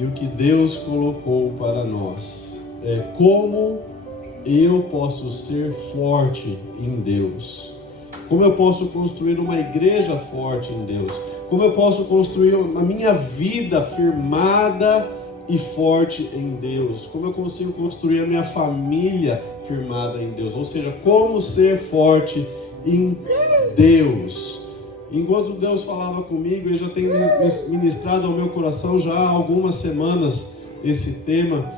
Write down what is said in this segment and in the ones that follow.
e o que Deus colocou para nós é como eu posso ser forte em Deus, como eu posso construir uma igreja forte em Deus, como eu posso construir a minha vida firmada e forte em Deus, como eu consigo construir a minha família firmada em Deus, ou seja, como ser forte em Deus. Enquanto Deus falava comigo, Ele já tem ministrado ao meu coração já há algumas semanas esse tema.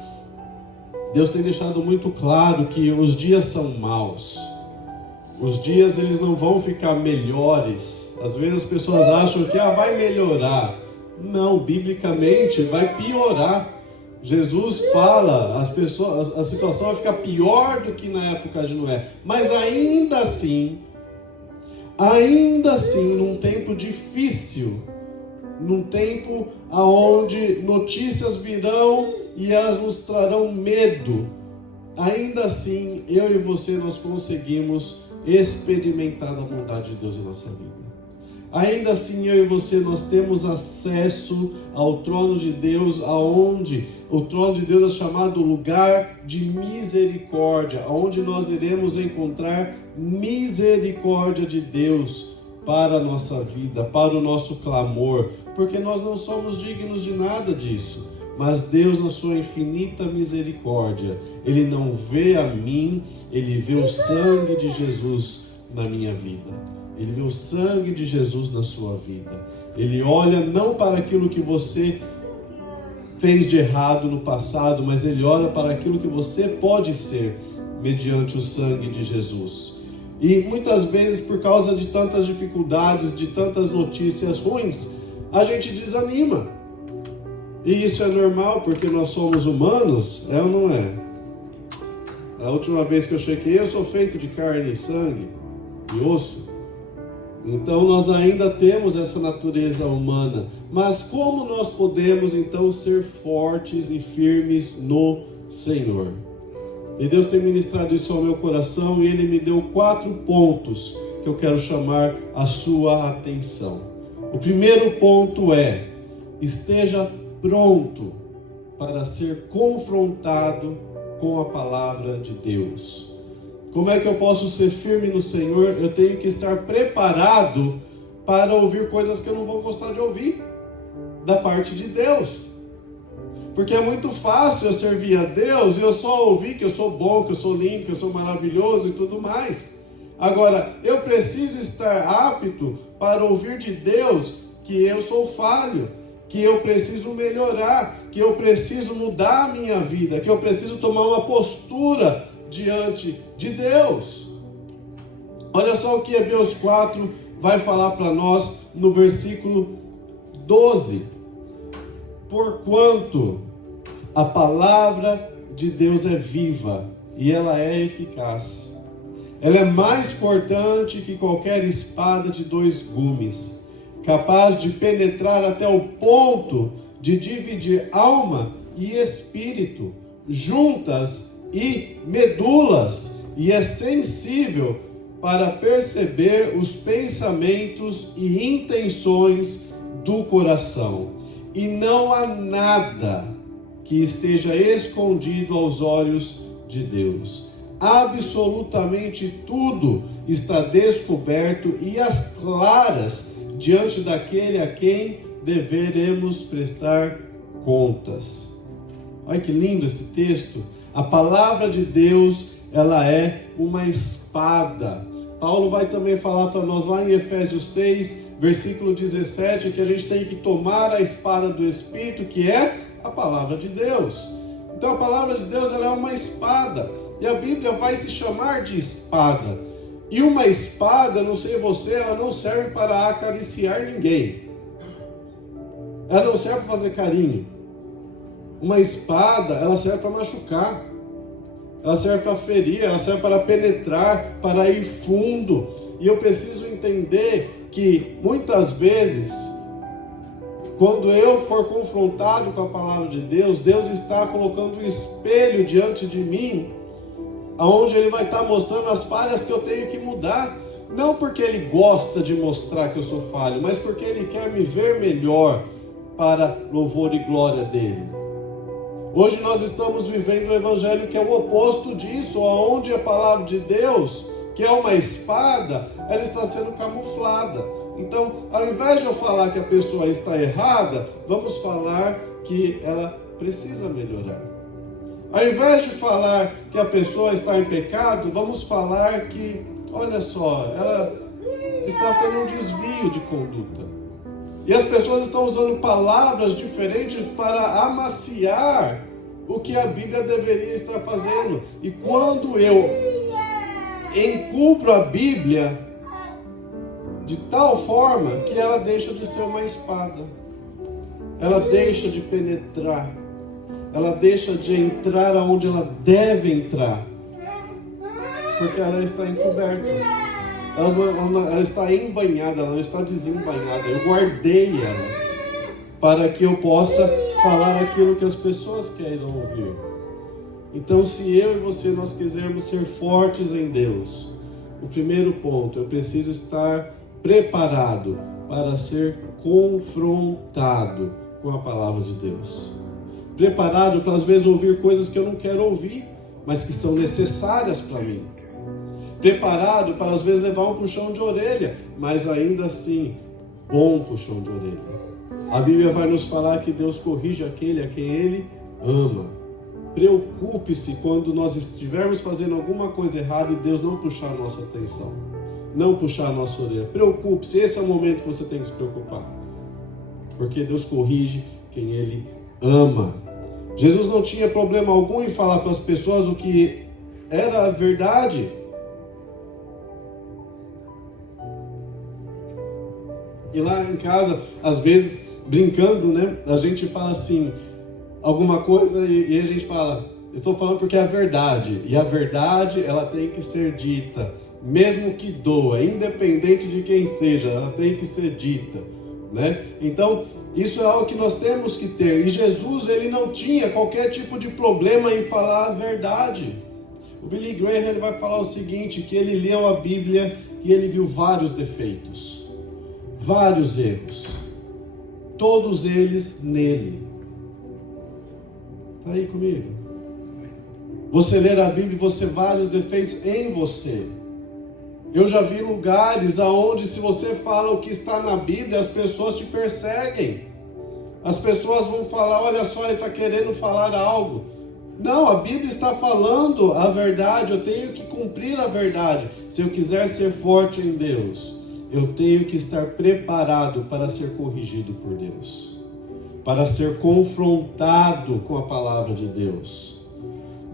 Deus tem deixado muito claro que os dias são maus. Os dias eles não vão ficar melhores. Às vezes as pessoas acham que vai melhorar. Não, biblicamente vai piorar. Jesus fala, a situação vai ficar pior do que na época de Noé. Mas ainda assim, num tempo difícil, num tempo onde notícias virão e elas nos trarão medo, ainda assim, eu e você, nós conseguimos experimentar a bondade de Deus em nossa vida. Ainda assim, eu e você, nós temos acesso ao trono de Deus, aonde o trono de Deus é chamado lugar de misericórdia, onde nós iremos encontrar misericórdia de Deus para a nossa vida, para o nosso clamor, porque nós não somos dignos de nada disso. Mas Deus, na sua infinita misericórdia, Ele não vê a mim, Ele vê o sangue de Jesus na minha vida. Ele vê o sangue de Jesus na sua vida. Ele olha não para aquilo que você fez de errado no passado, mas Ele olha para aquilo que você pode ser mediante o sangue de Jesus. E muitas vezes, por causa de tantas dificuldades, de tantas notícias ruins, a gente desanima. E isso é normal, porque nós somos humanos, é ou não é? A última vez que eu chequei, eu sou feito de carne e sangue e osso. Então nós ainda temos essa natureza humana. Mas como nós podemos então ser fortes e firmes no Senhor? E Deus tem ministrado isso ao meu coração, e Ele me deu 4 pontos que eu quero chamar a sua atenção. O primeiro ponto é: esteja pronto para ser confrontado com a palavra de Deus. Como é que eu posso ser firme no Senhor? Eu tenho que estar preparado para ouvir coisas que eu não vou gostar de ouvir da parte de Deus. Porque é muito fácil eu servir a Deus e eu só ouvir que eu sou bom, que eu sou lindo, que eu sou maravilhoso e tudo mais. Agora, eu preciso estar apto para ouvir de Deus que eu sou falho, que eu preciso melhorar, que eu preciso mudar a minha vida, que eu preciso tomar uma postura diante de Deus. Olha só o que Hebreus 4 vai falar para nós no versículo 12. Porquanto a palavra de Deus é viva e ela é eficaz. Ela é mais cortante que qualquer espada de 2 gumes, capaz de penetrar até o ponto de dividir alma e espírito, juntas e medulas, e é sensível para perceber os pensamentos e intenções do coração. E não há nada que esteja escondido aos olhos de Deus. Absolutamente tudo está descoberto e às claras diante daquele a quem deveremos prestar contas. Olha que lindo esse texto. A palavra de Deus, ela é uma espada. Paulo vai também falar para nós lá em Efésios 6, versículo 17, que a gente tem que tomar a espada do Espírito, que é a palavra de Deus. Então a palavra de Deus, ela é uma espada, e a Bíblia vai se chamar de espada. E uma espada, não sei você, ela não serve para acariciar ninguém. Ela não serve para fazer carinho. Uma espada, ela serve para machucar. Ela serve para ferir, ela serve para penetrar, para ir fundo. E eu preciso entender que muitas vezes, quando eu for confrontado com a palavra de Deus, Deus está colocando um espelho diante de mim, onde Ele vai estar mostrando as falhas que eu tenho que mudar. Não porque Ele gosta de mostrar que eu sou falho, mas porque Ele quer me ver melhor. para louvor e glória dele. Hoje nós estamos vivendo um evangelho que é o oposto disso, onde a palavra de Deus, que é uma espada, ela está sendo camuflada. Então, ao invés de eu falar que a pessoa está errada, vamos falar que ela precisa melhorar. Ao invés de falar que a pessoa está em pecado, vamos falar que, olha só, ela está tendo um desvio de conduta. E as pessoas estão usando palavras diferentes para amaciar o que a Bíblia deveria estar fazendo. E quando eu encubro a Bíblia de tal forma que ela deixa de ser uma espada, ela deixa de penetrar, ela deixa de entrar aonde ela deve entrar, porque ela está encoberta. Ela está embanhada, ela não está desembanhada. Eu guardei ela para que eu possa falar aquilo que as pessoas querem ouvir. Então, se eu e você nós quisermos ser fortes em Deus, o primeiro ponto, eu preciso estar preparado para ser confrontado com a palavra de Deus. Preparado para às vezes ouvir coisas que eu não quero ouvir, mas que são necessárias para mim. Preparado para às vezes levar um puxão de orelha, mas ainda assim, bom puxão de orelha. A Bíblia vai nos falar que Deus corrige aquele a quem Ele ama. Preocupe-se quando nós estivermos fazendo alguma coisa errada e Deus não puxar a nossa atenção, não puxar a nossa orelha. Preocupe-se, esse é o momento que você tem que se preocupar, porque Deus corrige quem Ele ama. Jesus não tinha problema algum em falar para as pessoas o que era a verdade. E lá em casa, às vezes, brincando, né? A gente fala assim, alguma coisa e a gente fala, eu estou falando porque é a verdade. E a verdade, ela tem que ser dita, mesmo que doa, independente de quem seja, ela tem que ser dita, né? Então, isso é algo que nós temos que ter. E Jesus, ele não tinha qualquer tipo de problema em falar a verdade. O Billy Graham, ele vai falar o seguinte, que ele leu a Bíblia e ele viu vários defeitos. Vários erros, todos eles nele. Está aí comigo? Você ler a Bíblia e você vê vários defeitos em você. Eu já vi lugares onde se você fala o que está na Bíblia, as pessoas te perseguem. As pessoas vão falar, olha só, ele está querendo falar algo. Não, a Bíblia está falando a verdade, eu tenho que cumprir a verdade. Se eu quiser ser forte em Deus, eu tenho que estar preparado para ser corrigido por Deus, para ser confrontado com a palavra de Deus.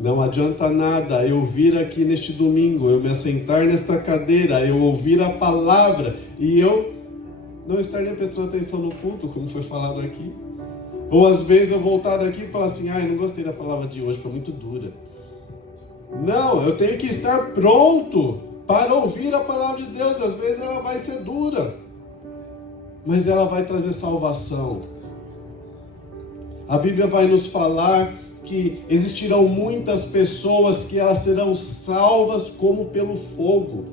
Não adianta nada eu vir aqui neste domingo, eu me assentar nesta cadeira, eu ouvir a palavra e eu não estar nem prestando atenção no culto, como foi falado aqui. Ou às vezes eu voltar daqui e falar assim, eu não gostei da palavra de hoje, foi muito dura. Não, eu tenho que estar pronto para ouvir a palavra de Deus. Às vezes ela vai ser dura, mas ela vai trazer salvação. A Bíblia vai nos falar que existirão muitas pessoas que elas serão salvas como pelo fogo,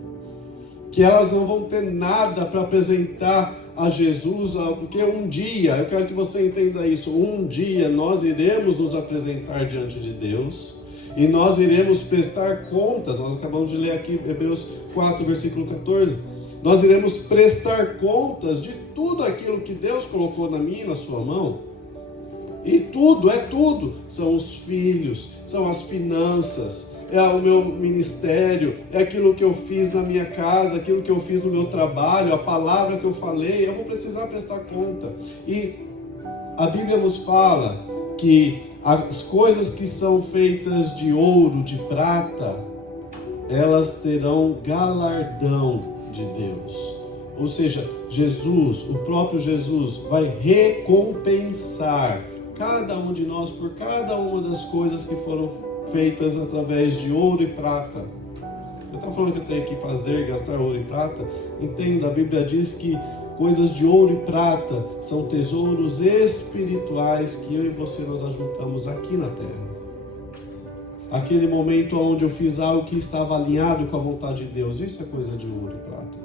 que elas não vão ter nada para apresentar a Jesus, porque um dia, eu quero que você entenda isso, um dia nós iremos nos apresentar diante de Deus, e nós iremos prestar contas. Nós acabamos de ler aqui Hebreus 4, versículo 14. Nós iremos prestar contas de tudo aquilo que Deus colocou na minha e na sua mão. E tudo, é tudo. São os filhos, são as finanças, é o meu ministério, é aquilo que eu fiz na minha casa, aquilo que eu fiz no meu trabalho, a palavra que eu falei, eu vou precisar prestar conta. E a Bíblia nos fala que as coisas que são feitas de ouro, de prata, elas terão galardão de Deus. Ou seja, Jesus, o próprio Jesus, vai recompensar cada um de nós por cada uma das coisas que foram feitas através de ouro e prata. Eu estou falando que eu tenho que fazer, gastar ouro e prata? Entenda, a Bíblia diz que coisas de ouro e prata são tesouros espirituais que eu e você nós ajuntamos aqui na terra. Aquele momento onde eu fiz algo que estava alinhado com a vontade de Deus, isso é coisa de ouro e prata.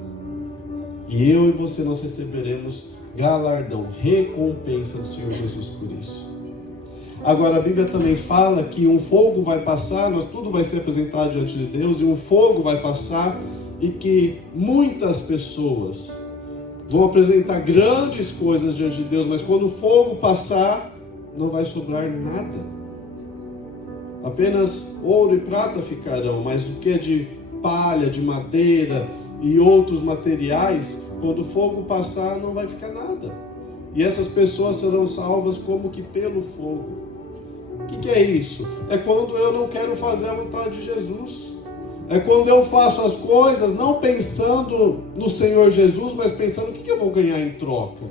E eu e você nós receberemos galardão, recompensa do Senhor Jesus por isso. Agora a Bíblia também fala que um fogo vai passar, tudo vai ser apresentado diante de Deus, e um fogo vai passar, e que muitas pessoas vão apresentar grandes coisas diante de Deus, mas quando o fogo passar, não vai sobrar nada. Apenas ouro e prata ficarão, mas o que é de palha, de madeira e outros materiais, quando o fogo passar, não vai ficar nada. E essas pessoas serão salvas como que pelo fogo. O que é isso? É quando eu não quero fazer a vontade de Jesus. É quando eu faço as coisas não pensando no Senhor Jesus, mas pensando o que eu vou ganhar em troca.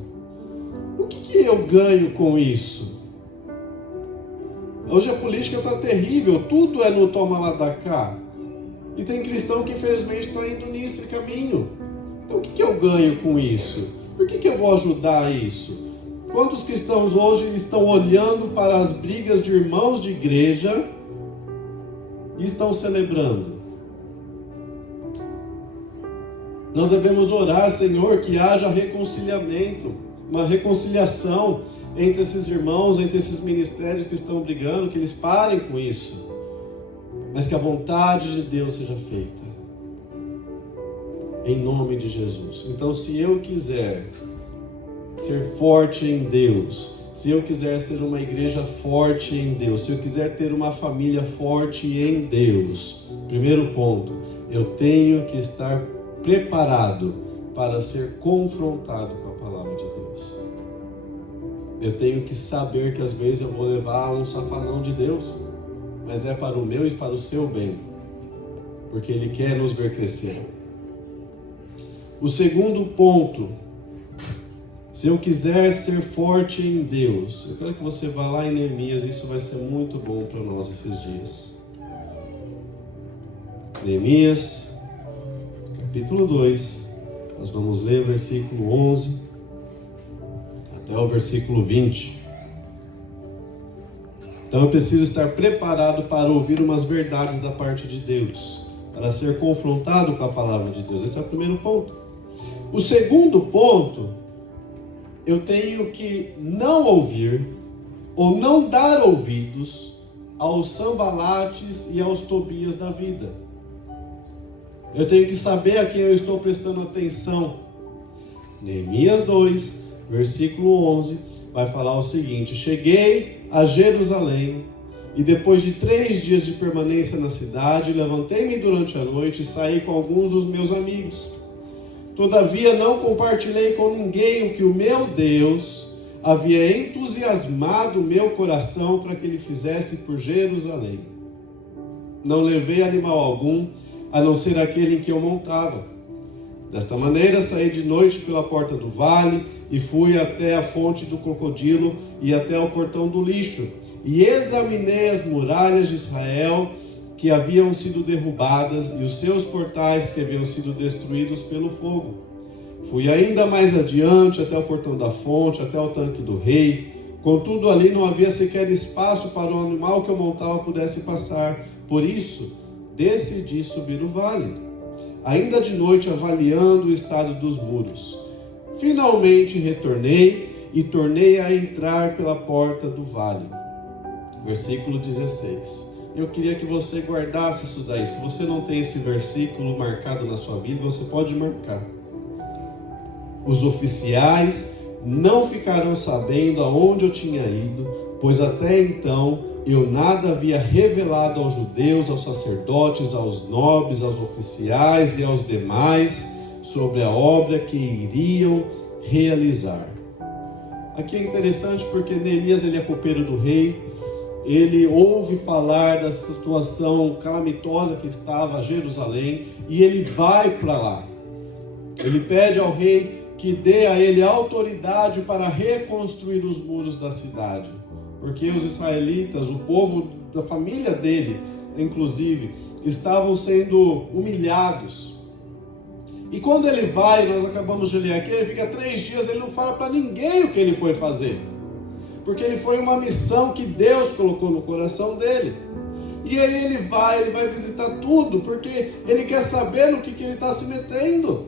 O que eu ganho com isso? Hoje a política está terrível, tudo é no toma lá da cá. E tem cristão que infelizmente está indo nesse caminho. Então o que eu ganho com isso? Por que eu vou ajudar isso? Quantos cristãos hoje estão olhando para as brigas de irmãos de igreja e estão celebrando? Nós devemos orar, Senhor, que haja reconciliamento, uma reconciliação entre esses irmãos, entre esses ministérios que estão brigando, que eles parem com isso, mas que a vontade de Deus seja feita, em nome de Jesus. Então, se eu quiser ser forte em Deus, se eu quiser ser uma igreja forte em Deus, se eu quiser ter uma família forte em Deus, primeiro ponto, eu tenho que estar preparado para ser confrontado com a palavra de Deus. Eu tenho que saber que às vezes eu vou levar um safanão de Deus, mas é para o meu e para o seu bem, porque Ele quer nos ver crescer. O segundo ponto, se eu quiser ser forte em Deus, eu quero que você vá lá em Neemias, isso vai ser muito bom para nós esses dias. Neemias, capítulo 2, nós vamos ler o versículo 11 até o versículo 20. Então eu preciso estar preparado para ouvir umas verdades da parte de Deus, para ser confrontado com a palavra de Deus. Esse é o primeiro ponto. O segundo ponto, eu tenho que não ouvir ou não dar ouvidos aos Sanbalates e aos Tobias da vida. Eu tenho que saber a quem eu estou prestando atenção. Neemias 2, versículo 11, vai falar o seguinte: cheguei a Jerusalém, e depois de 3 dias de permanência na cidade, levantei-me durante a noite e saí com alguns dos meus amigos. Todavia não compartilhei com ninguém o que o meu Deus havia entusiasmado o meu coração para que ele fizesse por Jerusalém. Não levei animal algum, a não ser aquele em que eu montava. Desta maneira saí de noite pela porta do vale e fui até a fonte do crocodilo e até o portão do lixo, e examinei as muralhas de Israel que haviam sido derrubadas e os seus portais que haviam sido destruídos pelo fogo. Fui ainda mais adiante até o portão da fonte, até o tanque do rei. Contudo, ali não havia sequer espaço para o animal que eu montava pudesse passar. Por isso, decidi subir o vale, ainda de noite avaliando o estado dos muros. Finalmente retornei e tornei a entrar pela porta do vale. Versículo 16. Eu queria que você guardasse isso daí. Se você não tem esse versículo marcado na sua Bíblia, você pode marcar. Os oficiais não ficaram sabendo aonde eu tinha ido, pois até então eu nada havia revelado aos judeus, aos sacerdotes, aos nobres, aos oficiais e aos demais sobre a obra que iriam realizar. Aqui é interessante porque Neemias, ele é copeiro do rei. Ele ouve falar da situação calamitosa que estava Jerusalém e ele vai para lá. Ele pede ao rei que dê a ele autoridade para reconstruir os muros da cidade, porque os israelitas, o povo da família dele, inclusive, estavam sendo humilhados. E quando ele vai, nós acabamos de ler aqui, ele fica 3 dias, ele não fala para ninguém o que ele foi fazer, porque ele foi uma missão que Deus colocou no coração dele. E aí ele vai visitar tudo, porque ele quer saber no que ele está se metendo.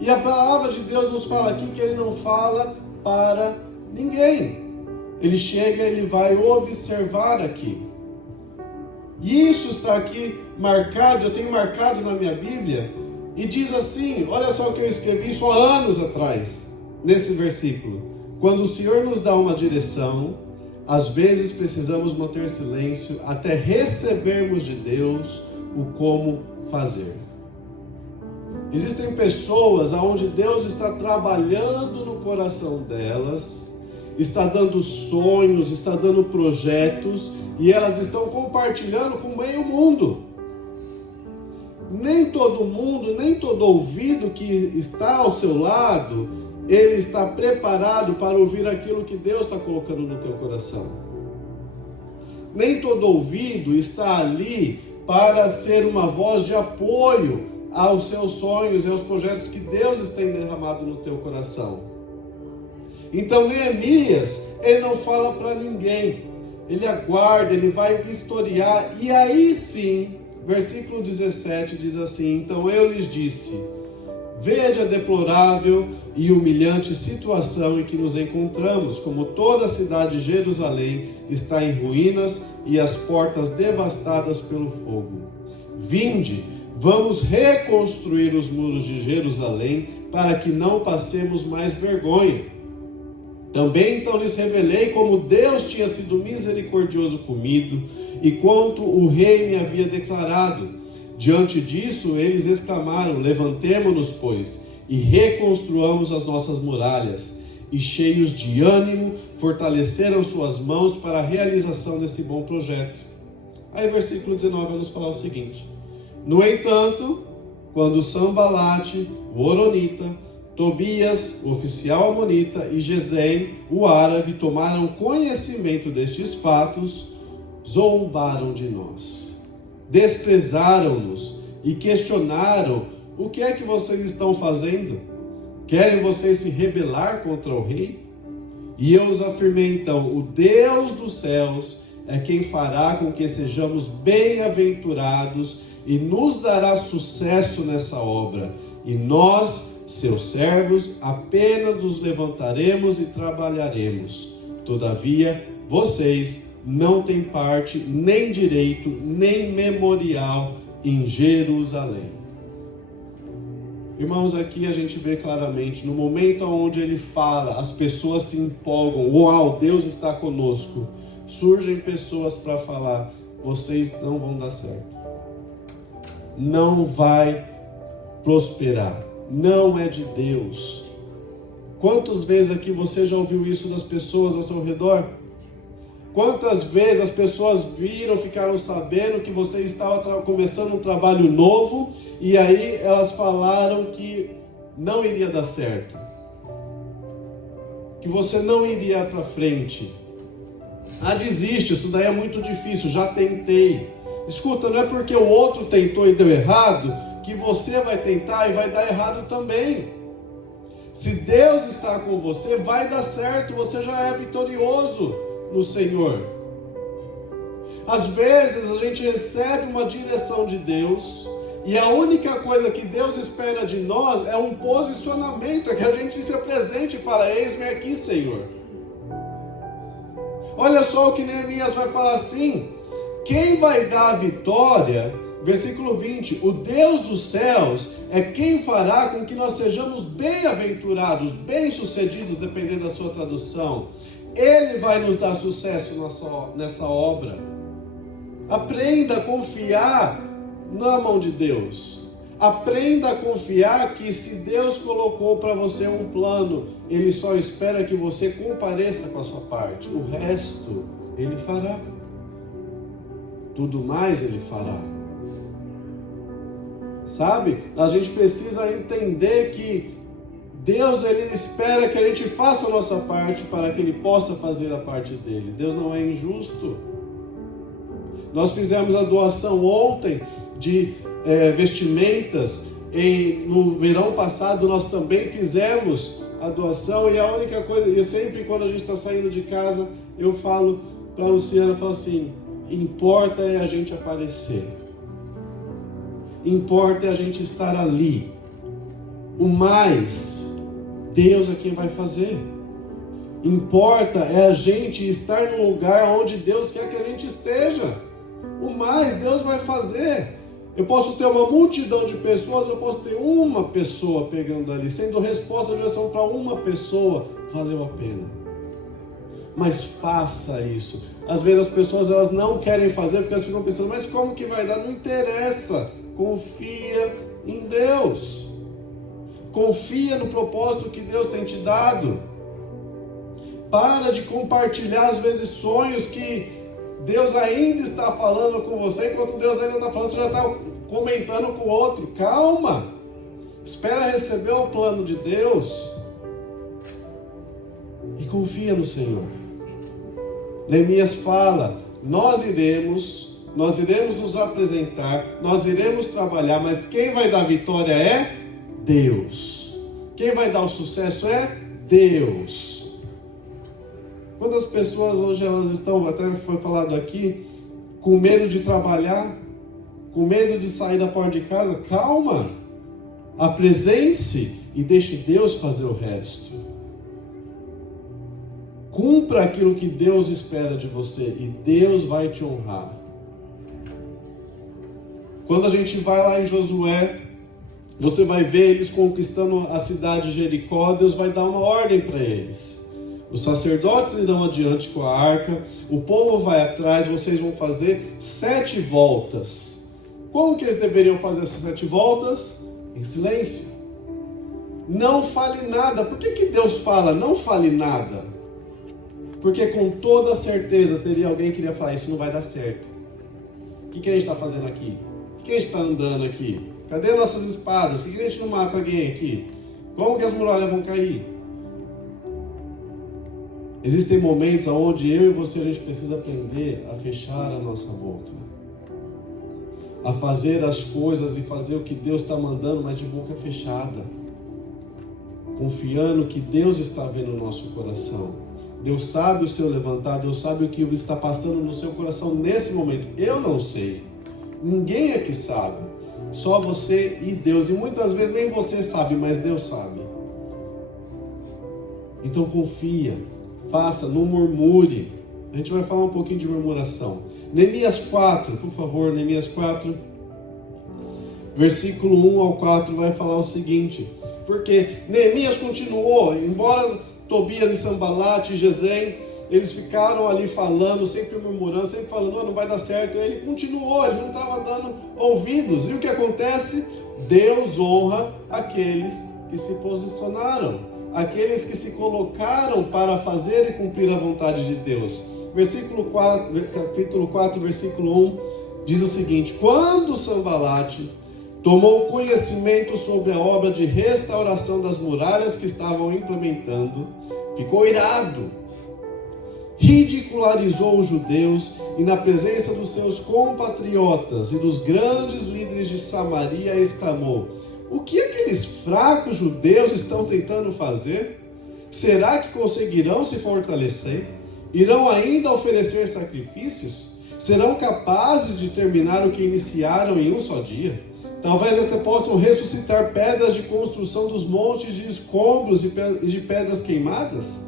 E a palavra de Deus nos fala aqui que ele não fala para ninguém. Ele chega, ele vai observar aqui. E isso está aqui marcado, eu tenho marcado na minha Bíblia, e diz assim, olha só o que eu escrevi isso há anos atrás, nesse versículo. Quando o Senhor nos dá uma direção, às vezes precisamos manter silêncio até recebermos de Deus o como fazer. Existem pessoas onde Deus está trabalhando no coração delas, está dando sonhos, está dando projetos, e elas estão compartilhando com meio mundo. Nem todo mundo, nem todo ouvido que está ao seu lado, ele está preparado para ouvir aquilo que Deus está colocando no teu coração. Nem todo ouvido está ali para ser uma voz de apoio aos seus sonhos e aos projetos que Deus tem derramado no teu coração. Então Neemias, ele não fala para ninguém, ele aguarda, ele vai vistoriar, e aí sim, versículo 17 diz assim: então eu lhes disse, vede a deplorável e humilhante situação em que nos encontramos, como toda a cidade de Jerusalém está em ruínas e as portas devastadas pelo fogo. Vinde, vamos reconstruir os muros de Jerusalém, para que não passemos mais vergonha. Também então lhes revelei como Deus tinha sido misericordioso comigo, e quanto o rei me havia declarado. Diante disso, eles exclamaram: levantemo-nos, pois, e reconstruamos as nossas muralhas. E cheios de ânimo, fortaleceram suas mãos para a realização desse bom projeto. Aí versículo 19 vai nos falar o seguinte: no entanto, quando Sambalate, o horonita, Tobias, o oficial amonita, e Gesem, o árabe, tomaram conhecimento destes fatos, zombaram de nós, desprezaram-nos e questionaram: o que é que vocês estão fazendo? Querem vocês se rebelar contra o rei? E eu os afirmei então: o Deus dos céus é quem fará com que sejamos bem-aventurados e nos dará sucesso nessa obra, e nós, seus servos, apenas nos levantaremos e trabalharemos. Todavia, vocês não têm parte, nem direito, nem memorial em Jerusalém. Irmãos, aqui a gente vê claramente, no momento onde ele fala, as pessoas se empolgam: uau, Deus está conosco. Surgem pessoas para falar: vocês não vão dar certo, não vai prosperar, não é de Deus. Quantas vezes aqui você já ouviu isso das pessoas ao seu redor? Quantas vezes as pessoas ficaram sabendo que você estava começando um trabalho novo, e aí elas falaram que não iria dar certo, que você não iria para frente. Ah, desiste, isso daí é muito difícil, já tentei. Escuta, não é porque o outro tentou e deu errado que você vai tentar e vai dar errado também. Se Deus está com você, vai dar certo, você já é vitorioso no Senhor. Às vezes a gente recebe uma direção de Deus, e a única coisa que Deus espera de nós é um posicionamento, é que a gente se apresente e fala: eis-me aqui, Senhor. Olha só o que Neemias vai falar assim: quem vai dar a vitória, versículo 20, o Deus dos céus é quem fará com que nós sejamos bem-aventurados, bem-sucedidos, dependendo da sua tradução. Ele vai nos dar sucesso nessa obra. Aprenda a confiar na mão de Deus. Aprenda a confiar que se Deus colocou para você um plano, Ele só espera que você compareça com a sua parte. O resto Ele fará. Tudo mais Ele fará. Sabe? A gente precisa entender que Deus, Ele espera que a gente faça a nossa parte para que Ele possa fazer a parte dele. Deus não é injusto. Nós fizemos a doação ontem de vestimentas. No verão passado nós também fizemos a doação, e a única coisa, e sempre quando a gente está saindo de casa, eu falo para a Luciana, eu falo assim: importa é a gente aparecer. Importa é a gente estar ali. O mais, Deus é quem vai fazer. Importa é a gente estar no lugar onde Deus quer que a gente esteja. O mais, Deus vai fazer. Eu posso ter uma multidão de pessoas, eu posso ter uma pessoa pegando ali, sendo resposta de oração para uma pessoa, valeu a pena. Mas faça isso. Às vezes as pessoas elas não querem fazer porque elas ficam pensando, mas como que vai dar? Não interessa. Confia em Deus. Confia no propósito que Deus tem te dado. Para de compartilhar às vezes sonhos que Deus ainda está falando com você, enquanto Deus ainda está falando, você já está comentando com o outro. Calma! Espera receber o plano de Deus e confia no Senhor. Neemias fala, nós iremos nos apresentar, nós iremos trabalhar, mas quem vai dar vitória é Deus. Quem vai dar o sucesso é Deus. Quantas pessoas hoje elas estão, até foi falado aqui, com medo de trabalhar, com medo de sair da porta de casa? Calma, apresente-se e deixe Deus fazer o resto. Cumpra aquilo que Deus espera de você e Deus vai te honrar. Quando a gente vai lá em Josué, você vai ver eles conquistando a cidade de Jericó, Deus vai dar uma ordem para eles. Os sacerdotes irão adiante com a arca, o povo vai atrás, vocês vão fazer 7 voltas. Como que eles deveriam fazer essas 7 voltas? Em silêncio. Não fale nada. Por que Deus fala não fale nada? Porque com toda certeza teria alguém que iria falar, isso não vai dar certo. O que a gente está fazendo aqui? O que a gente está andando aqui? Cadê nossas espadas? Por que a gente não mata alguém aqui? Como que as muralhas vão cair? Existem momentos onde eu e você a gente precisa aprender a fechar a nossa boca, a fazer as coisas e fazer o que Deus está mandando, mas de boca fechada, confiando que Deus está vendo o nosso coração. Deus sabe o seu levantar, Deus sabe o que está passando no seu coração nesse momento. Eu não sei, ninguém aqui sabe, só você e Deus, e muitas vezes nem você sabe, mas Deus sabe. Então confia. Faça, não murmure. A gente vai falar um pouquinho de murmuração. Neemias 4, por favor, Neemias 4, versículo 1 ao 4 vai falar o seguinte. Porque Neemias continuou, embora Tobias e Sanbalate e Gesem, eles ficaram ali falando, sempre murmurando, sempre falando, não vai dar certo. Ele continuou, ele não estava dando ouvidos. E o que acontece? Deus honra aqueles que se posicionaram. Aqueles que se colocaram para fazer e cumprir a vontade de Deus. Capítulo 4, versículo 1, diz o seguinte: quando Sanbalate tomou conhecimento sobre a obra de restauração das muralhas que estavam implementando, ficou irado, ridicularizou os judeus e na presença dos seus compatriotas e dos grandes líderes de Samaria exclamou: o que aqueles fracos judeus estão tentando fazer? Será que conseguirão se fortalecer? Irão ainda oferecer sacrifícios? Serão capazes de terminar o que iniciaram em um só dia? Talvez até possam ressuscitar pedras de construção dos montes de escombros e de pedras queimadas?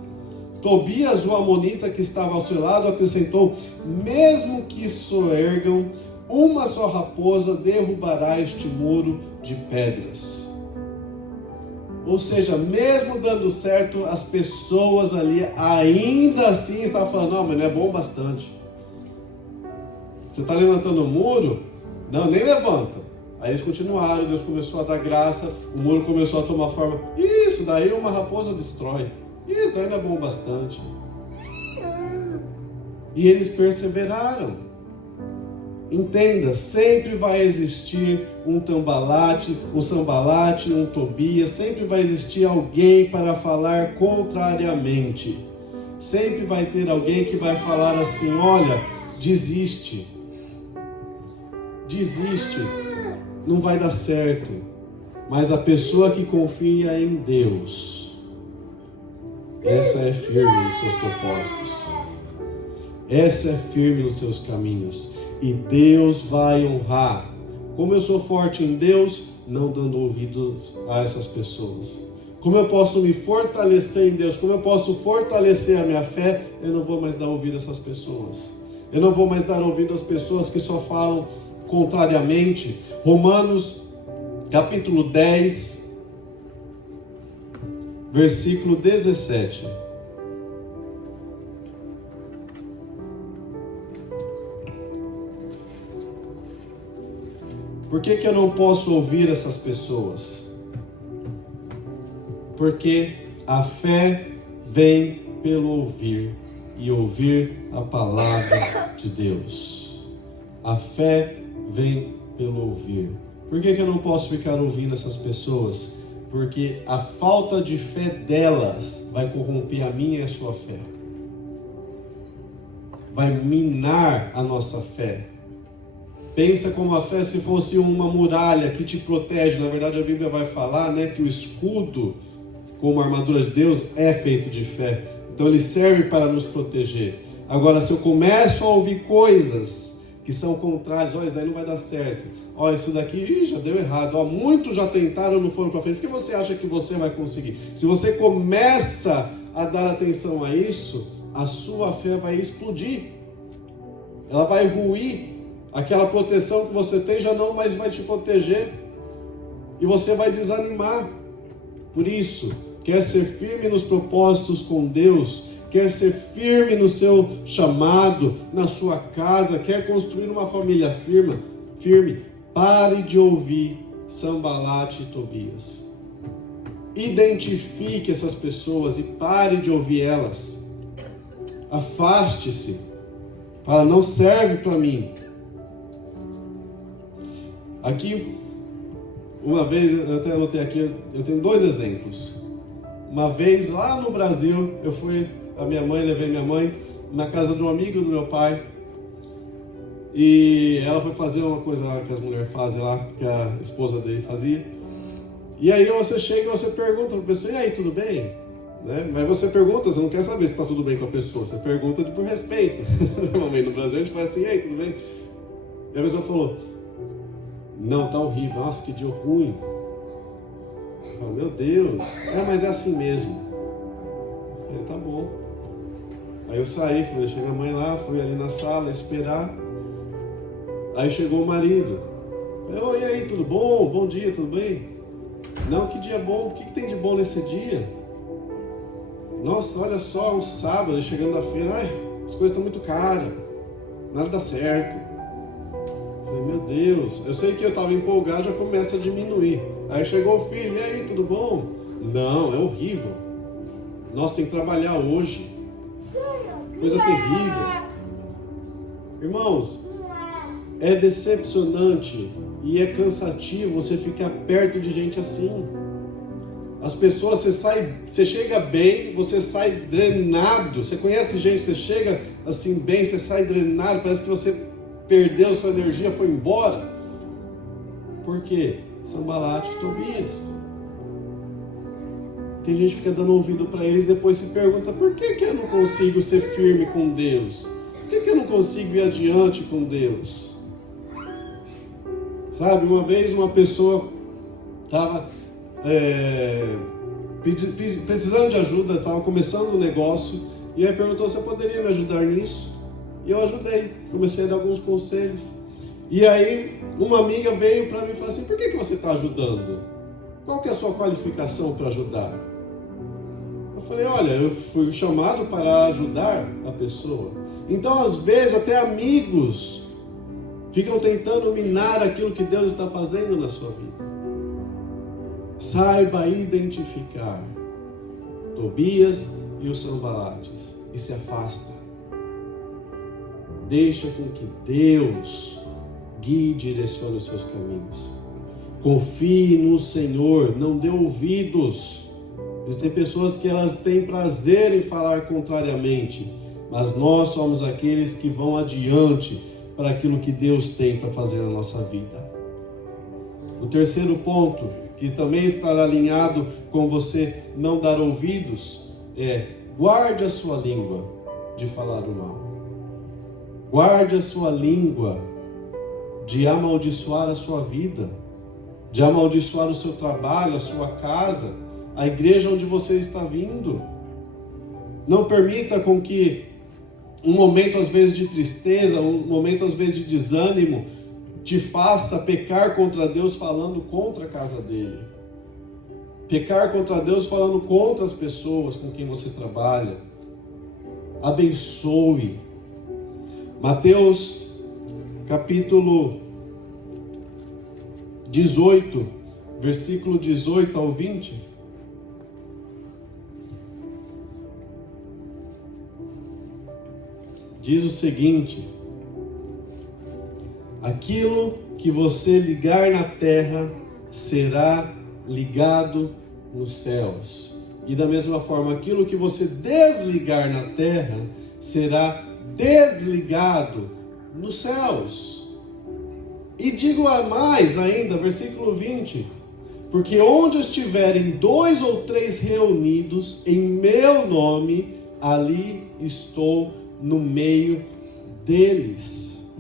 Tobias, o amonita que estava ao seu lado, acrescentou: mesmo que soergam uma só raposa, derrubará este muro de pedras. Ou seja, mesmo dando certo, as pessoas ali ainda assim estavam falando: não, mas não é bom bastante. Você está levantando o muro? Não, nem levanta. Aí eles continuaram, Deus começou a dar graça, o muro começou a tomar forma. Isso daí uma raposa destrói. Isso daí não é bom bastante. E eles perseveraram. Entenda, sempre vai existir um Sanbalate, um Tobias, sempre vai existir alguém para falar contrariamente. Sempre vai ter alguém que vai falar assim: olha, desiste, não vai dar certo. Mas a pessoa que confia em Deus, essa é firme nos seus propósitos, essa é firme nos seus caminhos. E Deus vai honrar. Como eu sou forte em Deus, não dando ouvidos a essas pessoas? Como eu posso me fortalecer em Deus? Como eu posso fortalecer a minha fé? Eu não vou mais dar ouvido a essas pessoas. Eu não vou mais dar ouvido às pessoas que só falam contrariamente. Romanos capítulo 10, versículo 17. Por que eu não posso ouvir essas pessoas? Porque a fé vem pelo ouvir, e ouvir a palavra de Deus. A fé vem pelo ouvir. Por que eu não posso ficar ouvindo essas pessoas? Porque a falta de fé delas vai corromper a minha e a sua fé. Vai minar a nossa fé. Pensa como a fé se fosse uma muralha que te protege. Na verdade, a Bíblia vai falar, né, que o escudo, como a armadura de Deus, é feito de fé. Então ele serve para nos proteger. Agora, se eu começo a ouvir coisas que são contrárias, olha, isso daí não vai dar certo. Olha, isso daqui já deu errado. Ó, muitos já tentaram e não foram para frente. Por que você acha que você vai conseguir? Se você começa a dar atenção a isso, a sua fé vai explodir. Ela vai ruir. Aquela proteção que você tem já não mais vai te proteger. E você vai desanimar. Por isso, quer ser firme nos propósitos com Deus, quer ser firme no seu chamado, na sua casa, quer construir uma família firme, pare de ouvir Sanbalate e Tobias. Identifique essas pessoas e pare de ouvir elas. Afaste-se. Fala, não serve para mim. Aqui, uma vez, eu até anotei aqui, eu tenho 2 exemplos. Uma vez, lá no Brasil, eu fui, levei minha mãe na casa de um amigo do meu pai. E ela foi fazer uma coisa lá que as mulheres fazem lá, que a esposa dele fazia. E aí você chega e você pergunta para a pessoa, e aí, tudo bem? Né? Mas você pergunta, você não quer saber se está tudo bem com a pessoa, você pergunta por respeito. Normalmente no Brasil a gente faz assim, e aí, tudo bem? E a pessoa falou, não, tá horrível, nossa, que dia ruim. Eu falei, meu Deus, mas é assim mesmo. Eu falei, tá bom. Aí eu saí, deixei minha mãe lá, fui ali na sala esperar. Aí chegou o marido. Eu falei, e aí, tudo bom? Bom dia, tudo bem? Não, que dia bom, o que tem de bom nesse dia? Nossa, olha só, um sábado, chegando da feira, as coisas estão muito caras, nada dá certo. Falei, meu Deus, eu sei que eu estava empolgado, já começa a diminuir. Aí chegou o filho, e aí, tudo bom? Não, é horrível. Nossa, tem que trabalhar hoje. Coisa terrível. Irmãos, é decepcionante e é cansativo você ficar perto de gente assim. As pessoas, você chega bem, você sai drenado. Você conhece gente, você chega assim bem, você sai drenado, parece que você perdeu sua energia, foi embora. Por quê? Sanbalate e Tobias. Tem gente que fica dando ouvido para eles e depois se pergunta, por que eu não consigo ser firme com Deus? Por que eu não consigo ir adiante com Deus? Sabe, uma vez uma pessoa estava precisando de ajuda, estava começando um negócio, e aí perguntou se eu poderia me ajudar nisso. E eu ajudei, comecei a dar alguns conselhos. E aí uma amiga veio para mim e falou assim, por que você está ajudando? Qual que é a sua qualificação para ajudar? Eu falei, olha, eu fui chamado para ajudar a pessoa. Então às vezes até amigos ficam tentando minar aquilo que Deus está fazendo na sua vida. Saiba identificar Tobias e os Sanbalates e se afasta. Deixa com que Deus guie e direcione os seus caminhos. Confie no Senhor, não dê ouvidos. Existem pessoas que elas têm prazer em falar contrariamente, mas nós somos aqueles que vão adiante para aquilo que Deus tem para fazer na nossa vida. O terceiro ponto, que também estará alinhado com você não dar ouvidos, é guarde a sua língua de falar o mal. Guarde a sua língua de amaldiçoar a sua vida. de amaldiçoar o seu trabalho, a sua casa, a igreja onde você está vindo. Não permita com que um momento às vezes de tristeza, um momento às vezes de desânimo, te faça pecar contra Deus falando contra a casa dele. Pecar contra Deus falando contra as pessoas com quem você trabalha. Abençoe. Mateus capítulo 18, versículo 18 ao 20. Diz o seguinte: aquilo que você ligar na terra será ligado nos céus. E da mesma forma, aquilo que você desligar na terra será desligado nos céus. E digo a mais ainda, versículo 20: porque onde estiverem 2 ou 3 reunidos em meu nome, ali estou no meio deles.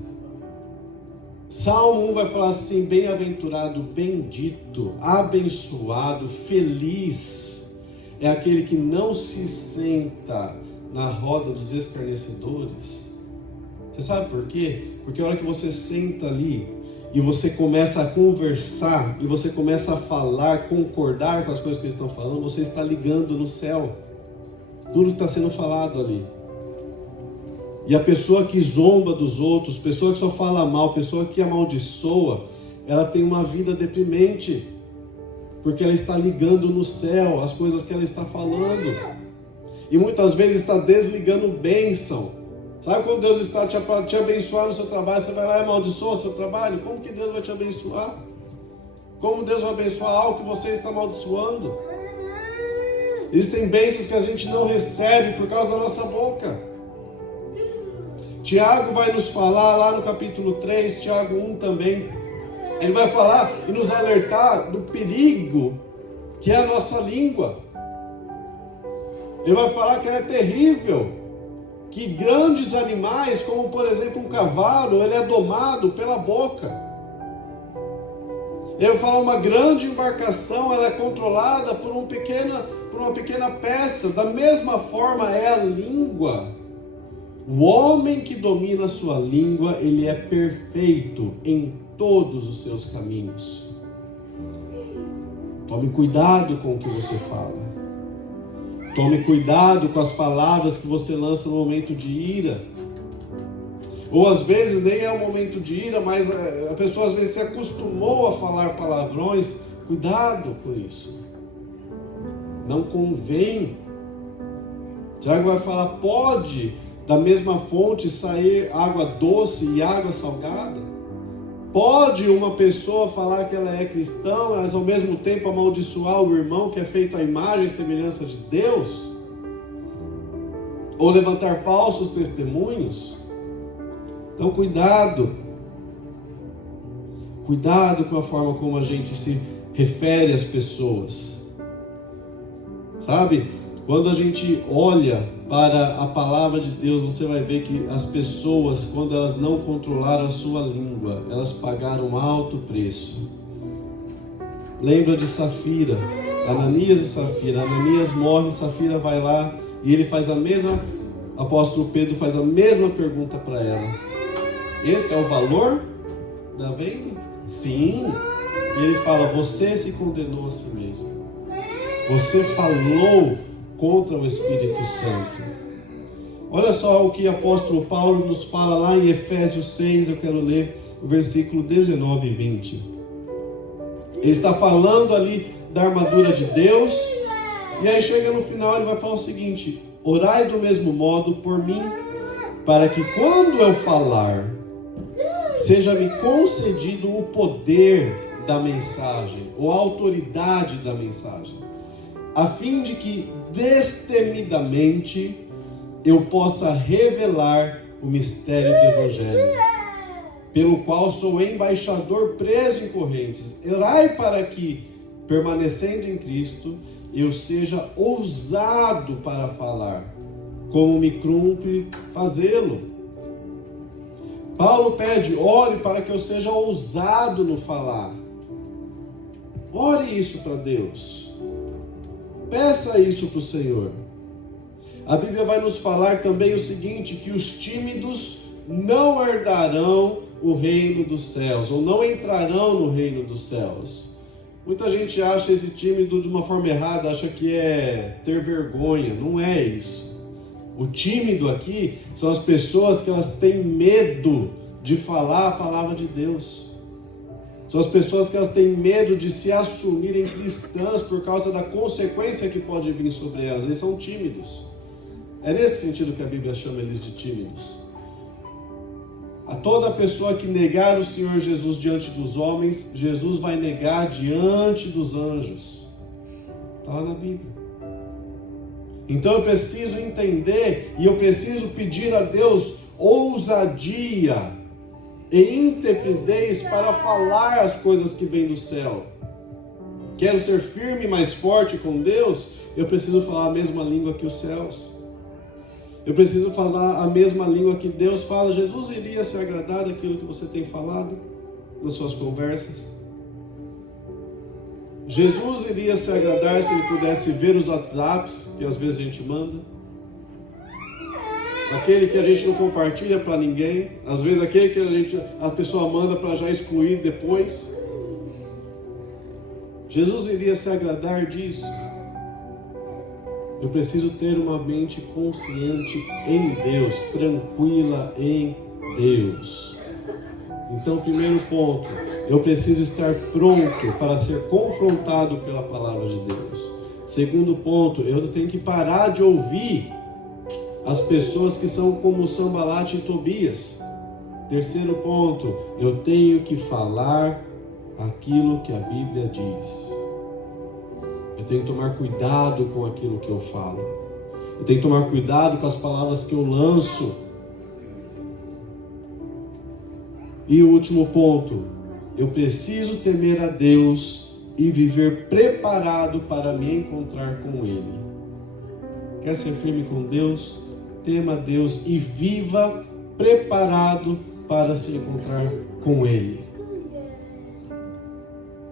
Salmo 1 vai falar assim: bem-aventurado, bendito, abençoado, feliz é aquele que não se senta na roda dos escarnecedores. Você sabe por quê? Porque a hora que você senta ali e você começa a conversar, e você começa a falar, concordar com as coisas que eles estão falando, você está ligando no céu tudo que está sendo falado ali. E a pessoa que zomba dos outros, pessoa que só fala mal, pessoa que amaldiçoa, ela tem uma vida deprimente, porque ela está ligando no céu as coisas que ela está falando, e muitas vezes está desligando bênção. Sabe quando Deus está te abençoar no seu trabalho, você vai lá e amaldiçoa o seu trabalho? Como que Deus vai te abençoar? Como Deus vai abençoar algo que você está amaldiçoando? Existem bênçãos que a gente não recebe por causa da nossa boca. Tiago vai nos falar lá no capítulo 3, Tiago 1 também. Ele vai falar e nos alertar do perigo que é a nossa língua. Ele vai falar que ela é terrível. Que grandes animais, como por exemplo um cavalo, ele é domado pela boca. Ele vai falar uma grande embarcação, ela é controlada por uma pequena peça. Da mesma forma é a língua. O homem que domina a sua língua, ele é perfeito em todos os seus caminhos. Tome cuidado com o que você fala. Tome cuidado com as palavras que você lança no momento de ira. Ou às vezes nem é um momento de ira, mas a pessoa às vezes se acostumou a falar palavrões. Cuidado com isso. Não convém. Tiago vai falar: pode da mesma fonte sair água doce e água salgada? Pode uma pessoa falar que ela é cristã, mas ao mesmo tempo amaldiçoar o irmão que é feito à imagem e semelhança de Deus? Ou levantar falsos testemunhos? Então cuidado. Cuidado com a forma como a gente se refere às pessoas. Sabe? Quando a gente olha para a palavra de Deus, você vai ver que as pessoas, quando elas não controlaram a sua língua, elas pagaram um alto preço. Lembra de Safira, Ananias e Safira. Ananias morre, Safira vai lá e ele faz a mesma, apóstolo Pedro faz a mesma pergunta para ela: esse é o valor da venda? Sim. E ele fala: você se condenou a si mesmo. Você falou contra o Espírito Santo. Olha só o que o apóstolo Paulo nos fala lá em Efésios 6, eu quero ler o versículo 19 e 20. Ele está falando ali da armadura de Deus, e aí chega no final, ele vai falar o seguinte: orai do mesmo modo por mim, para que quando eu falar, seja-me concedido o poder da mensagem, ou a autoridade da mensagem, a fim de que destemidamente eu possa revelar o mistério do Evangelho, pelo qual sou embaixador preso em correntes. Orai para que, permanecendo em Cristo, eu seja ousado para falar, como me cumpre fazê-lo. Paulo pede: ore para que eu seja ousado no falar. Ore isso para Deus. Peça isso para o Senhor. A Bíblia vai nos falar também o seguinte, que os tímidos não herdarão o reino dos céus, ou não entrarão no reino dos céus. Muita gente acha esse tímido de uma forma errada, acha que é ter vergonha. Não é isso. O tímido aqui são as pessoas que elas têm medo de falar a palavra de Deus. São as pessoas que elas têm medo de se assumirem cristãs por causa da consequência que pode vir sobre elas. Eles são tímidos. É nesse sentido que a Bíblia chama eles de tímidos. A toda pessoa que negar o Senhor Jesus diante dos homens, Jesus vai negar diante dos anjos. Está lá na Bíblia. Então eu preciso entender e eu preciso pedir a Deus ousadia e intrepidez para falar as coisas que vêm do céu. Quero ser firme e mais forte com Deus, eu preciso falar a mesma língua que os céus. Eu preciso falar a mesma língua que Deus fala. Jesus iria se agradar daquilo que você tem falado nas suas conversas? Jesus iria se agradar se ele pudesse ver os WhatsApps que às vezes a gente manda? Aquele que a gente não compartilha para ninguém, às vezes aquele que a pessoa manda para já excluir depois. Jesus iria se agradar disso? Eu preciso ter uma mente consciente em Deus, tranquila em Deus. Então, primeiro ponto, eu preciso estar pronto para ser confrontado pela palavra de Deus. Segundo ponto, eu tenho que parar de ouvir as pessoas que são como Sanbalate e Tobias. Terceiro ponto, eu tenho que falar aquilo que a Bíblia diz. Eu tenho que tomar cuidado com aquilo que eu falo. Eu tenho que tomar cuidado com as palavras que eu lanço. E o último ponto, eu preciso temer a Deus e viver preparado para me encontrar com Ele. Quer ser firme com Deus? Tema a Deus e viva preparado para se encontrar com Ele.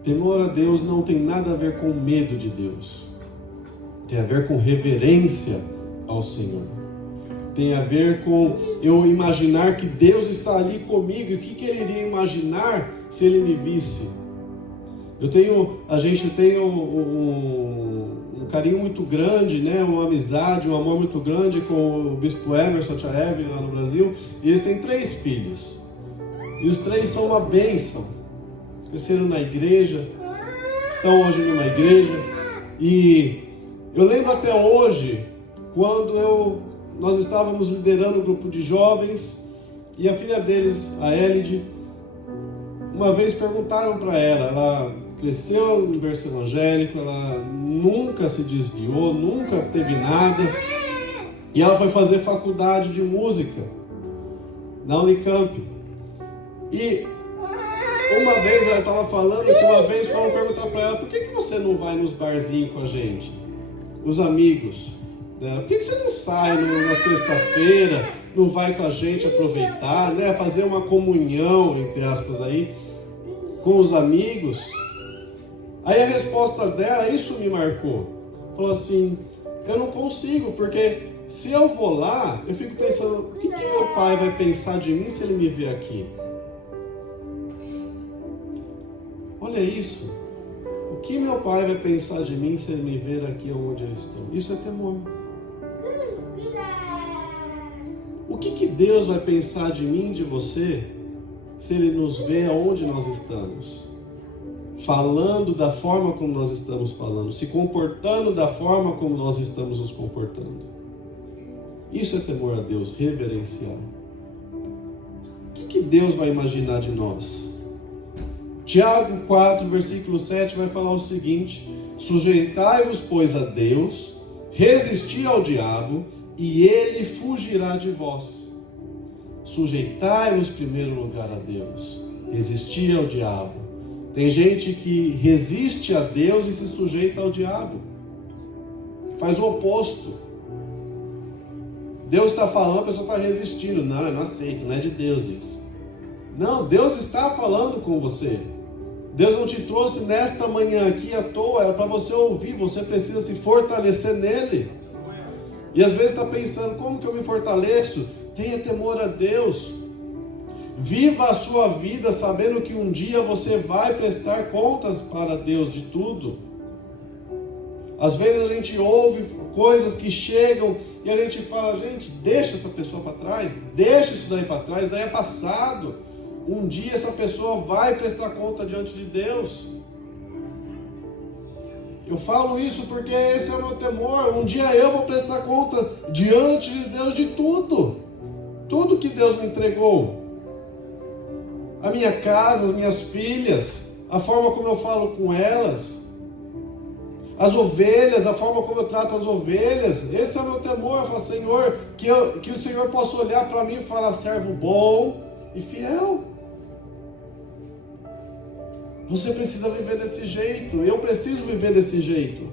Temor a Deus não tem nada a ver com medo de Deus. Tem a ver com reverência ao Senhor. Tem a ver com eu imaginar que Deus está ali comigo. E o que ele iria imaginar se Ele me visse? A gente tem um carinho muito grande, né? Uma amizade, um amor muito grande com o Bispo Emerson, a tia Evelyn lá no Brasil. E eles têm 3 filhos. E os 3 são uma bênção. Cresceram na igreja, estão hoje numa igreja, e eu lembro até hoje, quando nós estávamos liderando um grupo de jovens, e a filha deles, a Elide, uma vez perguntaram para ela cresceu no berço evangélico, ela nunca se desviou, nunca teve nada, e ela foi fazer faculdade de música na Unicamp, e uma vez ela estava falando que uma vez foram perguntar para ela: por que você não vai nos barzinhos com a gente? Os amigos. Né? Por que você não sai na sexta-feira, não vai com a gente aproveitar, né? Fazer uma comunhão, entre aspas, aí, com os amigos? Aí a resposta dela, isso me marcou. Falou assim: eu não consigo, porque se eu vou lá, eu fico pensando, o que meu pai vai pensar de mim se ele me ver aqui? Olha isso. O que meu pai vai pensar de mim se ele me ver aqui onde eu estou? Isso é temor. O que Deus vai pensar de mim, de você, se Ele nos vê onde nós estamos? Falando da forma como nós estamos falando, se comportando da forma como nós estamos nos comportando. Isso é temor a Deus, reverenciar. O que Deus vai imaginar de nós? Tiago 4, versículo 7 vai falar o seguinte: sujeitai-vos, pois, a Deus, resisti ao diabo, e ele fugirá de vós. Sujeitai-vos, em primeiro lugar, a Deus, resisti ao diabo. Tem gente que resiste a Deus e se sujeita ao diabo, faz o oposto. Deus está falando, a pessoa está resistindo. Não, eu não aceito, não é de Deus isso. Não, Deus está falando com você. Deus não te trouxe nesta manhã aqui à toa, era para você ouvir, você precisa se fortalecer nele. E às vezes está pensando, como que eu me fortaleço? Tenha temor a Deus. Viva a sua vida sabendo que um dia você vai prestar contas para Deus de tudo. Às vezes a gente ouve coisas que chegam e a gente fala, gente, deixa essa pessoa para trás, deixa isso daí para trás, daí é passado. Um dia essa pessoa vai prestar conta diante de Deus. Eu falo isso porque esse é o meu temor. Um dia eu vou prestar conta diante de Deus de tudo. Tudo que Deus me entregou. A minha casa, as minhas filhas, a forma como eu falo com elas, as ovelhas, a forma como eu trato as ovelhas. Esse é o meu temor. Eu falo, Senhor, que o Senhor possa olhar para mim e falar, servo bom e fiel. Você precisa viver desse jeito. Eu preciso viver desse jeito.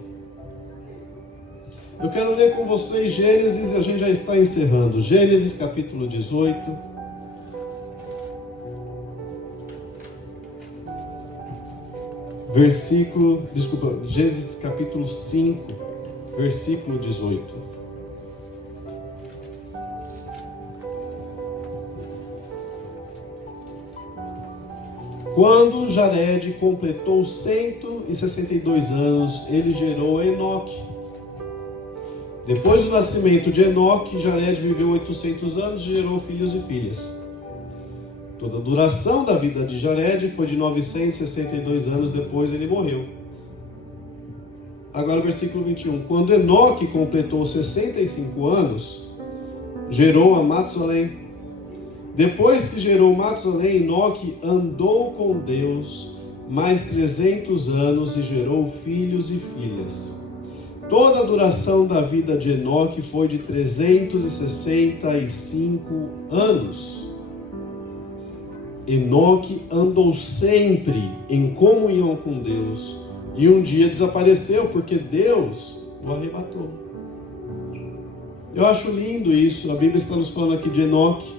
Eu quero ler com vocês Gênesis, e a gente já está encerrando. Gênesis capítulo 18. Gênesis capítulo 5, versículo 18. Quando Jared completou 162 anos, ele gerou Enoque. Depois do nascimento de Enoque, Jared viveu 800 anos e gerou filhos e filhas. Toda a duração da vida de Jared foi de 962 anos, depois ele morreu. Agora o versículo 21. Quando Enoque completou 65 anos, gerou a Matusalém. Depois que gerou Matusalém, Enoque andou com Deus mais 300 anos e gerou filhos e filhas. Toda a duração da vida de Enoque foi de 365 anos. Enoque andou sempre em comunhão com Deus e um dia desapareceu porque Deus o arrebatou. Eu acho lindo isso. A Bíblia está nos falando aqui de Enoque.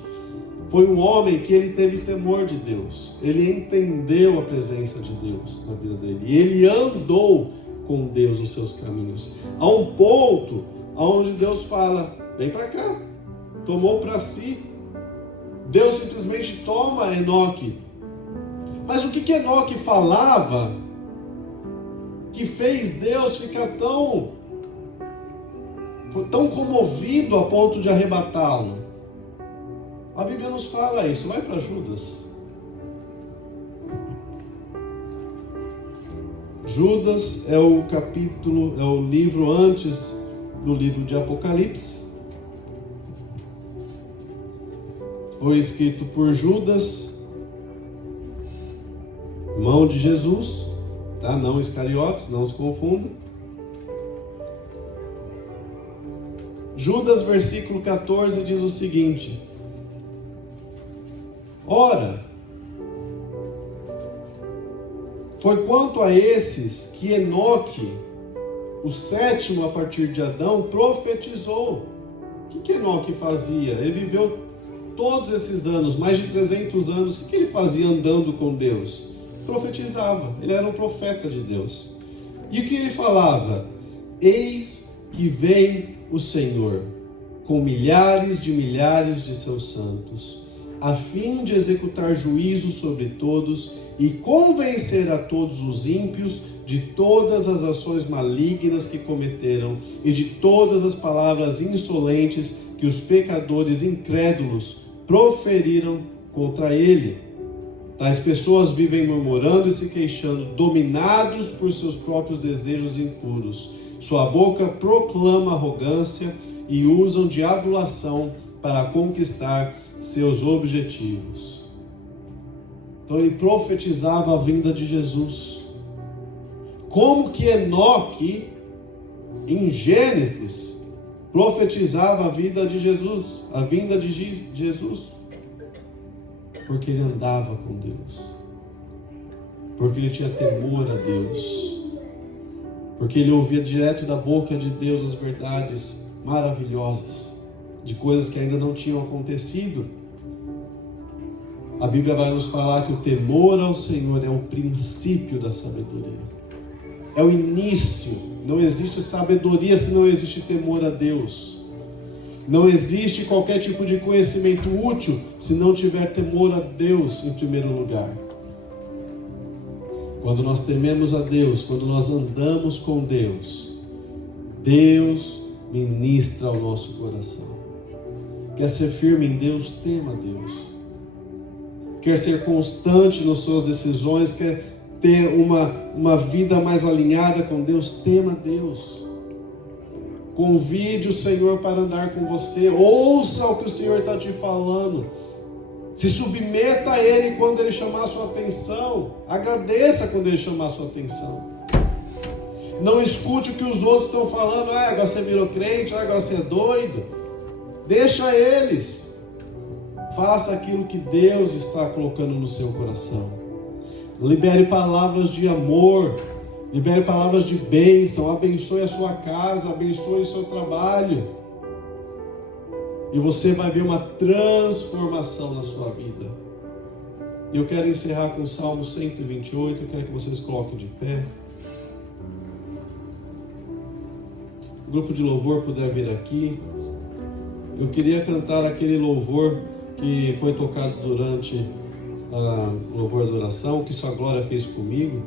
Foi um homem que ele teve temor de Deus. Ele entendeu a presença de Deus na vida dele. E ele andou com Deus nos seus caminhos. A um ponto onde Deus fala, vem para cá. Tomou para si. Deus simplesmente toma Enoque. Mas o que Enoque falava que fez Deus ficar tão comovido a ponto de arrebatá-lo? A Bíblia nos fala isso. Vai para Judas. Judas é o livro antes do livro de Apocalipse. Foi escrito por Judas, irmão de Jesus, tá? Não Iscariotes, não se confunda. Judas, versículo 14, diz o seguinte: ora, foi quanto a esses que Enoque, o sétimo a partir de Adão, profetizou. O que Enoque fazia? Ele viveu todos esses anos, mais de 300 anos. O que ele fazia andando com Deus? Profetizava. Ele era um profeta de Deus. E o que ele falava? Eis que vem o Senhor, com milhares de seus santos, a fim de executar juízo sobre todos e convencer a todos os ímpios de todas as ações malignas que cometeram e de todas as palavras insolentes que os pecadores incrédulos proferiram contra ele. Tais pessoas vivem murmurando e se queixando, dominados por seus próprios desejos impuros. Sua boca proclama arrogância e usam de adulação para conquistar seus objetivos. Então ele profetizava a vinda de Jesus. Como que Enoque, em Gênesis, profetizava a vida de Jesus, a vinda de Jesus? Porque ele andava com Deus, porque ele tinha temor a Deus, porque ele ouvia direto da boca de Deus as verdades maravilhosas, de coisas que ainda não tinham acontecido. A Bíblia vai nos falar que o temor ao Senhor é o princípio da sabedoria. É o início. Não existe sabedoria se não existe temor a Deus. Não existe qualquer tipo de conhecimento útil se não tiver temor a Deus em primeiro lugar. Quando nós tememos a Deus, quando nós andamos com Deus, Deus ministra ao nosso coração. Quer ser firme em Deus? Tema a Deus. Quer ser constante nas suas decisões, quer ter uma vida mais alinhada com Deus, tema a Deus. Convide o Senhor para andar com você, ouça o que o Senhor está te falando, se submeta a Ele quando Ele chamar a sua atenção, agradeça quando Ele chamar a sua atenção. Não escute o que os outros estão falando, agora você virou crente, agora você é doido. Deixa eles. Faça aquilo que Deus está colocando no seu coração. Libere palavras de amor. Libere palavras de bênção. Abençoe a sua casa. Abençoe o seu trabalho. E você vai ver uma transformação na sua vida. E eu quero encerrar com o Salmo 128. Eu quero que vocês coloquem de pé. O grupo de louvor puder vir aqui. Eu queria cantar aquele louvor que foi tocado durante a louvor da oração, que sua glória fez comigo.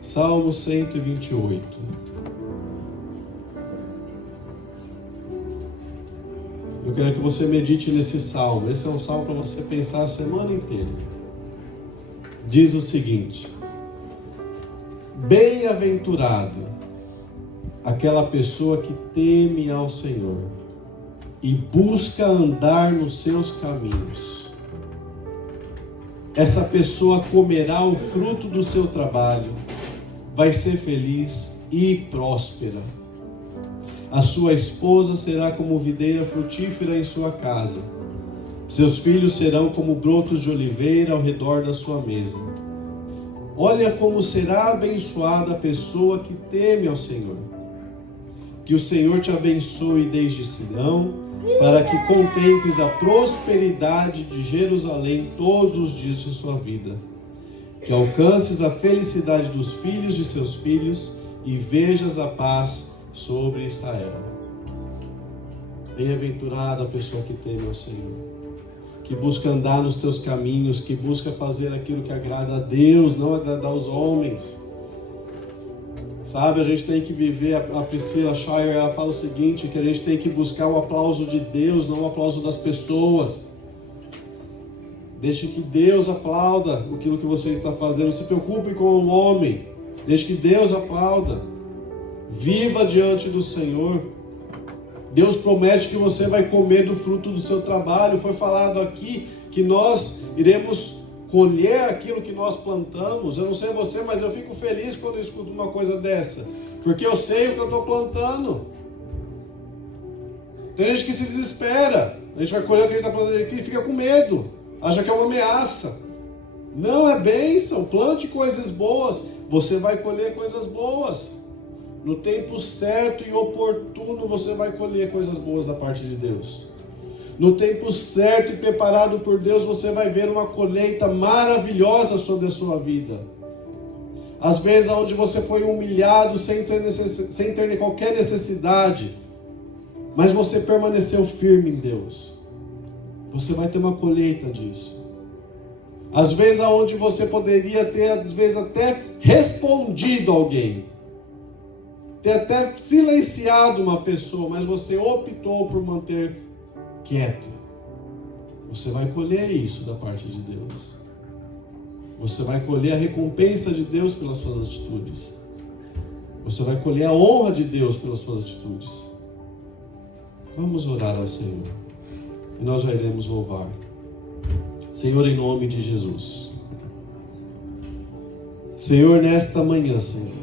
Salmo 128. Eu quero que você medite nesse salmo. Esse é um salmo para você pensar a semana inteira. Diz o seguinte: bem-aventurado aquela pessoa que teme ao Senhor e busca andar nos seus caminhos. Essa pessoa comerá o fruto do seu trabalho, vai ser feliz e próspera. A sua esposa será como videira frutífera em sua casa. Seus filhos serão como brotos de oliveira ao redor da sua mesa. Olha como será abençoada a pessoa que teme ao Senhor. Que o Senhor te abençoe desde Sião, para que contemples a prosperidade de Jerusalém todos os dias de sua vida. Que alcances a felicidade dos filhos de seus filhos e vejas a paz sobre Israel. Bem-aventurada a pessoa que teme ao Senhor, que busca andar nos teus caminhos, que busca fazer aquilo que agrada a Deus, não agradar aos homens. Sabe, a gente tem que viver, a Priscila Shire, ela fala o seguinte, que a gente tem que buscar o aplauso de Deus, não o aplauso das pessoas. Deixe que Deus aplauda aquilo que você está fazendo, não se preocupe com o homem, deixe que Deus aplauda. Viva diante do Senhor. Deus promete que você vai comer do fruto do seu trabalho. Foi falado aqui que nós iremos colher aquilo que nós plantamos. Eu não sei você, mas eu fico feliz quando eu escuto uma coisa dessa, porque eu sei o que eu estou plantando. Tem gente que se desespera. A gente vai colher o que a gente está plantando aqui e fica com medo, acha que é uma ameaça. Não, é bênção. Plante coisas boas, você vai colher coisas boas. No tempo certo e oportuno você vai colher coisas boas da parte de Deus. No tempo certo e preparado por Deus, você vai ver uma colheita maravilhosa sobre a sua vida. Às vezes, onde você foi humilhado sem ter qualquer necessidade, mas você permaneceu firme em Deus, você vai ter uma colheita disso. Às vezes, onde você poderia ter, às vezes, até respondido alguém, ter até silenciado uma pessoa, mas você optou por manter quieto, você vai colher isso da parte de Deus. Você vai colher a recompensa de Deus pelas suas atitudes. Você vai colher a honra de Deus pelas suas atitudes. Vamos orar ao Senhor e nós já iremos louvar. Senhor, em nome de Jesus. Senhor, nesta manhã, Senhor,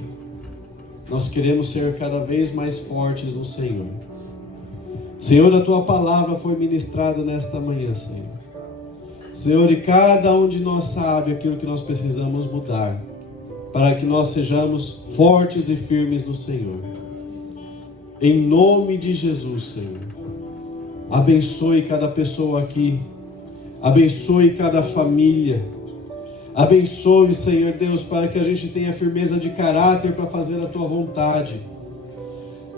nós queremos ser cada vez mais fortes no Senhor. Senhor, a Tua palavra foi ministrada nesta manhã, Senhor. Senhor, e cada um de nós sabe aquilo que nós precisamos mudar, para que nós sejamos fortes e firmes no Senhor. Em nome de Jesus, Senhor. Abençoe cada pessoa aqui. Abençoe cada família. Abençoe, Senhor Deus, para que a gente tenha firmeza de caráter para fazer a Tua vontade.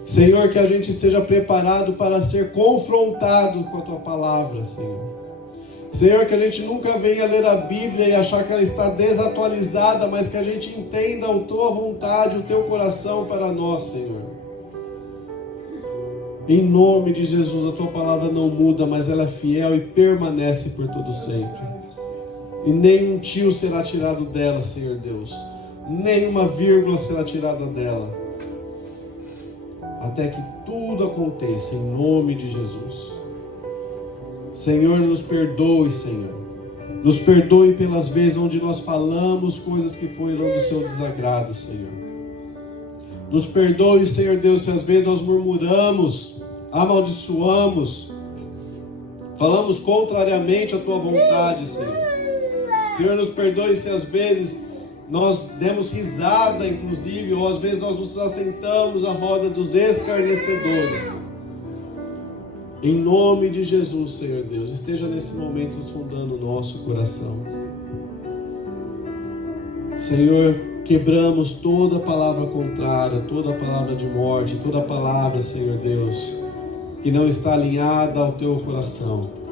Senhor, que a gente esteja preparado para ser confrontado com a Tua palavra, Senhor. Senhor, que a gente nunca venha ler a Bíblia e achar que ela está desatualizada, mas que a gente entenda a Tua vontade, o Teu coração para nós, Senhor. Em nome de Jesus, a Tua palavra não muda, mas ela é fiel e permanece por todo sempre. E nenhum tio será tirado dela, Senhor Deus. Nenhuma vírgula será tirada dela. Até que tudo aconteça em nome de Jesus. Senhor, nos perdoe, Senhor. Nos perdoe pelas vezes onde nós falamos coisas que foram do Seu desagrado, Senhor. Nos perdoe, Senhor Deus, se às vezes nós murmuramos, amaldiçoamos, falamos contrariamente à Tua vontade, Senhor. Senhor, nos perdoe se às vezes nós demos risada, inclusive, ou às vezes nós nos assentamos à roda dos escarnecedores. Em nome de Jesus, Senhor Deus, esteja nesse momento sondando o nosso coração. Senhor, quebramos toda palavra contrária, toda palavra de morte, toda palavra, Senhor Deus, que não está alinhada ao Teu coração.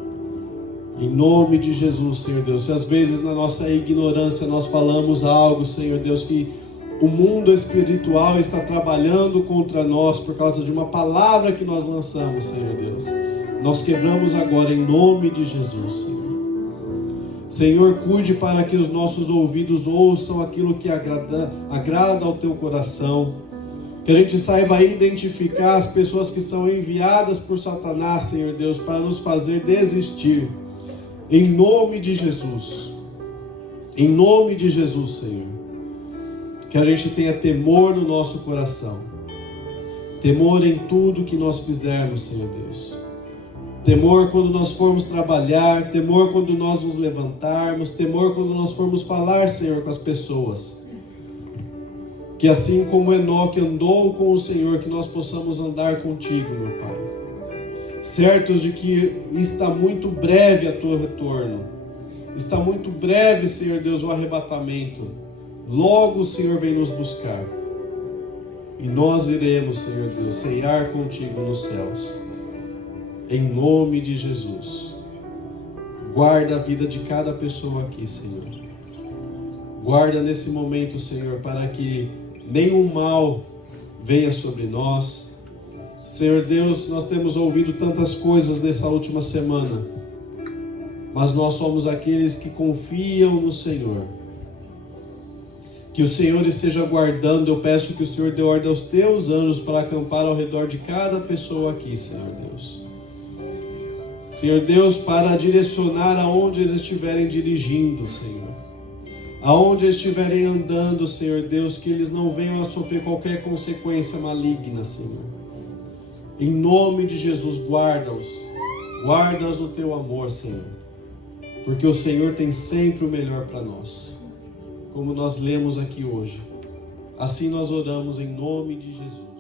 Em nome de Jesus, Senhor Deus, se às vezes na nossa ignorância nós falamos algo, Senhor Deus, que o mundo espiritual está trabalhando contra nós por causa de uma palavra que nós lançamos, Senhor Deus, nós quebramos agora em nome de Jesus, Senhor. Senhor, cuide para que os nossos ouvidos ouçam aquilo que agrada ao Teu coração, que a gente saiba identificar as pessoas que são enviadas por Satanás, Senhor Deus, para nos fazer desistir. Em nome de Jesus. Em nome de Jesus, Senhor. Que a gente tenha temor no nosso coração. Temor em tudo que nós fizermos, Senhor Deus. Temor quando nós formos trabalhar, temor quando nós nos levantarmos, temor quando nós formos falar, Senhor, com as pessoas. Que assim como Enoque andou com o Senhor, que nós possamos andar contigo, meu Pai. Certos de que está muito breve a Teu retorno. Está muito breve, Senhor Deus, o arrebatamento. Logo o Senhor vem nos buscar. E nós iremos, Senhor Deus, ceiar contigo nos céus. Em nome de Jesus. Guarda a vida de cada pessoa aqui, Senhor. Guarda nesse momento, Senhor, para que nenhum mal venha sobre nós. Senhor Deus, nós temos ouvido tantas coisas nessa última semana, mas nós somos aqueles que confiam no Senhor. Que o Senhor esteja guardando. Eu peço que o Senhor dê ordem aos Teus anjos para acampar ao redor de cada pessoa aqui, Senhor Deus. Senhor Deus, para direcionar aonde eles estiverem dirigindo, Senhor. Aonde eles estiverem andando, Senhor Deus, que eles não venham a sofrer qualquer consequência maligna, Senhor. Em nome de Jesus, guarda-os. Guarda-os no Teu amor, Senhor. Porque o Senhor tem sempre o melhor para nós. Como nós lemos aqui hoje. Assim nós oramos em nome de Jesus.